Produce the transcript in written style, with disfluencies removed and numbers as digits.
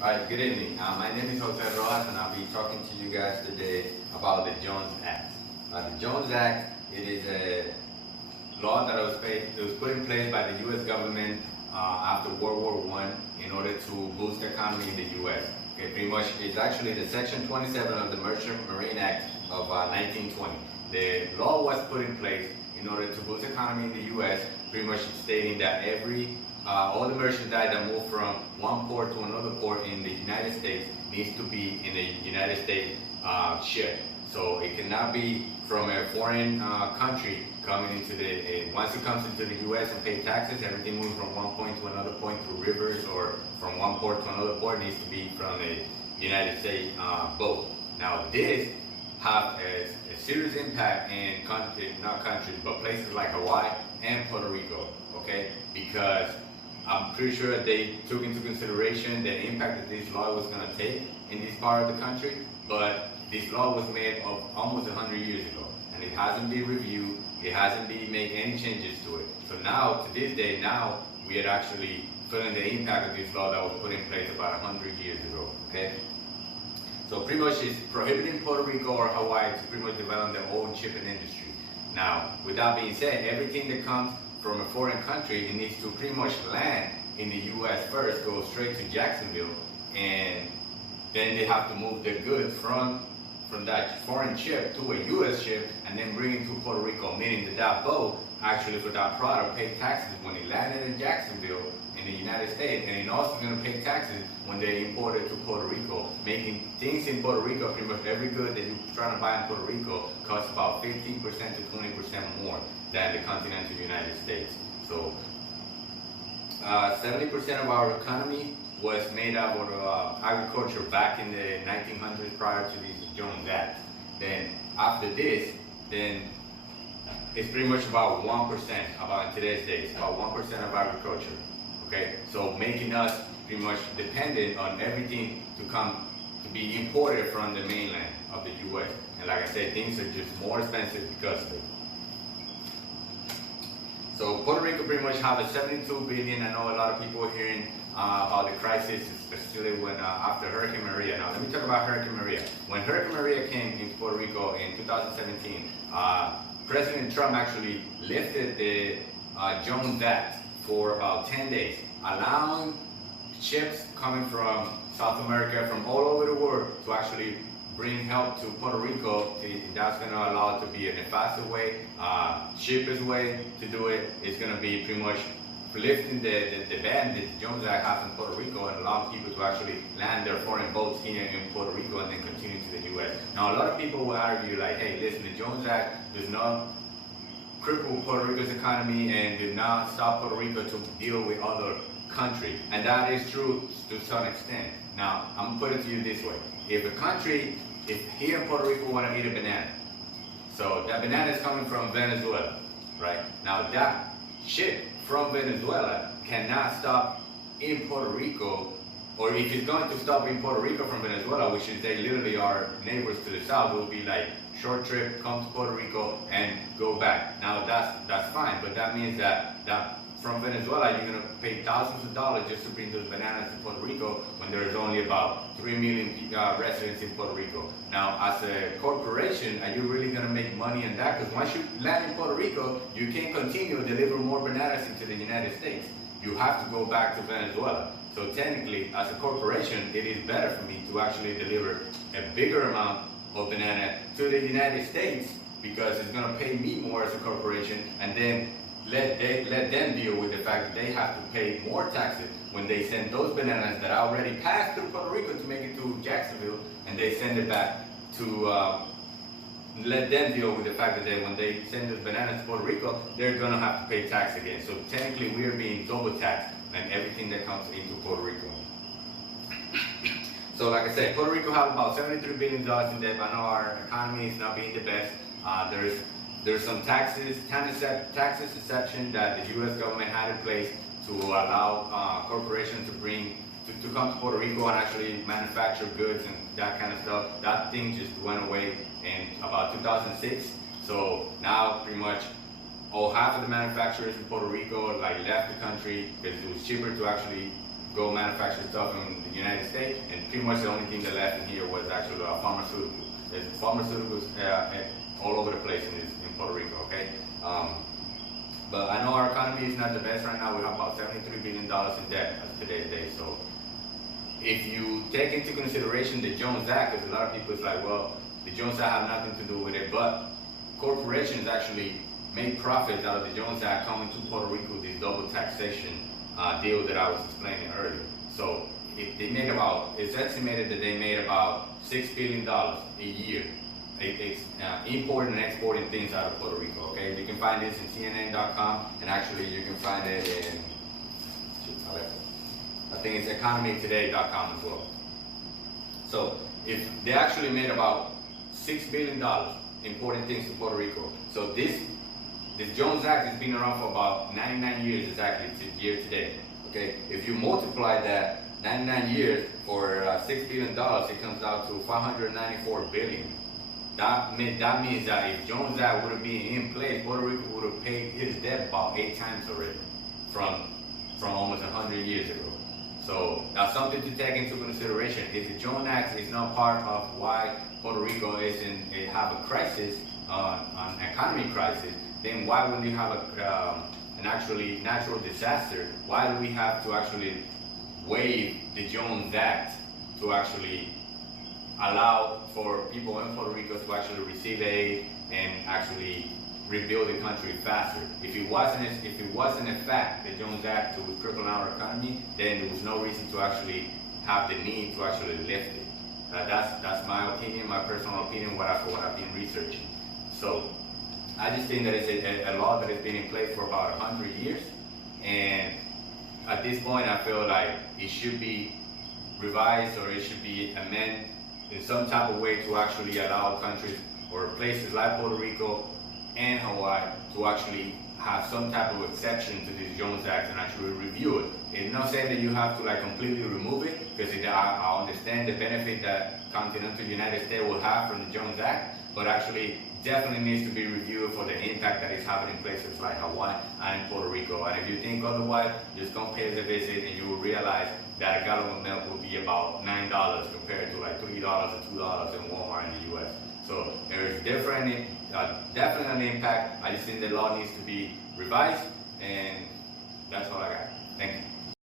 All right, good evening. My name is Jose Rojas, and I'll be talking to you guys today about the Jones Act. The Jones Act, it is a law that was put in place by the U.S. government after World War I in order to boost the economy in the U.S. Okay, pretty much, it's actually the Section 27 of the Merchant Marine Act of 1920. The law was put in place in order to boost the economy in the U.S., pretty much stating that all the merchandise that move from one port to another port in the United States needs to be in a United States ship. So it cannot be from a foreign country coming into once it comes into the U.S. and pay taxes, everything moves from one point to another point through rivers or from one port to another port needs to be from a United States boat. Now this have a serious impact in not countries, but places like Hawaii and Puerto Rico, okay? Because I'm pretty sure they took into consideration the impact that this law was going to take in this part of the country, but this law was made of almost 100 years ago, and it hasn't been reviewed, it hasn't been made any changes to it. So now, to this day, now we are actually feeling the impact of this law that was put in place about 100 years ago, okay? So pretty much it's prohibiting Puerto Rico or Hawaii to pretty much develop their own shipping industry. Now, with that being said, everything that comes from a foreign country, it needs to pretty much land in the U.S. first, go straight to Jacksonville, and then they have to move their goods from that foreign ship to a U.S. ship and then bring it to Puerto Rico, meaning that boat actually for that product pay taxes when it landed in Jacksonville in the United States, and it's also going to pay taxes when they import it to Puerto Rico, making things in Puerto Rico, pretty much every good that you're trying to buy in Puerto Rico costs about 15% to 20% more than the continental United States. So 70% of our economy was made up of agriculture back in the 1900s prior to this Jones Act. Then after this, then it's pretty much about 1%, about in today's days, about 1% of agriculture. Okay, so making us pretty much dependent on everything to be imported from the mainland of the U.S. And like I said, things are just more expensive because of it. So Puerto Rico pretty much have a 72 billion. I know a lot of people are hearing about the crisis, especially when after Hurricane Maria. Now let me talk about Hurricane Maria. When Hurricane Maria came into Puerto Rico in 2017, President Trump actually lifted the Jones Act for about 10 days, allowing ships coming from South America, from all over the world, to actually bring help to Puerto Rico. That's going to allow it to be in a faster way, cheapest way to do it. It's going to be pretty much lifting the ban that the Jones Act has in Puerto Rico and allow people to actually land their foreign boats here in Puerto Rico and then continue to the U.S. Now, a lot of people will argue like, hey, listen, the Jones Act does not cripple Puerto Rico's economy and did not stop Puerto Rico to deal with other countries. And that is true to some extent. Now, I'm going to put it to you this way. If here in Puerto Rico want to eat a banana, so that banana is coming from Venezuela, right? Now that ship from Venezuela cannot stop in Puerto Rico, or if it's going to stop in Puerto Rico from Venezuela, which is they literally are neighbors to the south, it will be like short trip, come to Puerto Rico and go back. Now that's fine, but that means that from Venezuela you're gonna pay thousands of dollars just to bring those bananas to Puerto Rico when there's only about 3 million residents in Puerto Rico. Now, as a corporation, are you really gonna make money on that? Because once you land in Puerto Rico, you can't continue to deliver more bananas into the United States. You have to go back to Venezuela. So technically, as a corporation, it is better for me to actually deliver a bigger amount of banana to the United States because it's going to pay me more as a corporation, and then let them deal with the fact that they have to pay more taxes when they send those bananas that already passed through Puerto Rico to make it to Jacksonville, and they send it back to let them deal with the fact that when they send those bananas to Puerto Rico, they're going to have to pay tax again. So technically, we are being double taxed on everything that comes into Puerto Rico. So like I said, Puerto Rico have about $73 billion in debt. I know our economy is not being the best. There's some tax exception that the U.S. government had in place to allow corporations to come to Puerto Rico and actually manufacture goods and that kind of stuff. That thing just went away in about 2006. So now pretty much half of the manufacturers in Puerto Rico left the country because it was cheaper to actually go manufacture stuff in the United States, and pretty much the only thing that left in here was actually pharmaceuticals. There's pharmaceuticals all over the place in Puerto Rico, okay? But I know our economy is not the best right now. We have about $73 billion in debt as today's day. So if you take into consideration the Jones Act, because a lot of people is like, well, the Jones Act have nothing to do with it, but corporations actually make profits out of the Jones Act coming to Puerto Rico, this double taxation deal that I was explaining earlier. So they made it's estimated that they made about $6 billion a year. It's importing and exporting things out of Puerto Rico, okay? You can find this in CNN.com, and actually you can find it in, I think it's EconomyToday.com as well. So if they actually made about $6 billion importing things to Puerto Rico. So this Jones Act has been around for about 99 years exactly to year today, okay? If you multiply that 99 years for $6 billion, it comes out to $594 billion. That means that if Jones Act would have been in place, Puerto Rico would have paid his debt about 8 times already from almost 100 years ago. So that's something to take into consideration. If the Jones Act is not part of why Puerto Rico have a crisis, an economy crisis, then why when we have an actually natural disaster, why do we have to actually waive the Jones Act to actually allow for people in Puerto Rico to actually receive aid and actually rebuild the country faster? If it wasn't a fact, the Jones Act would cripple our economy, then there was no reason to actually have the need to actually lift it. That's my opinion, my personal opinion, what I've been researching. So I just think that it's a law that has been in place for about 100 years, and at this point I feel like it should be revised, or it should be amended in some type of way to actually allow countries or places like Puerto Rico and Hawaii to actually have some type of exception to this Jones Act and actually review it. It's not saying that you have to like completely remove it, because I understand the benefit that continental United States will have from the Jones Act, but actually definitely needs to be reviewed for the impact that it's having in places like Hawaii and Puerto Rico. And if you think otherwise, just come pay us a visit and you will realize that a gallon of milk will be about $9 compared to like $3 or $2 in Walmart in the US. So there's definitely an impact. I just think the law needs to be revised, and that's all I got. Thank you.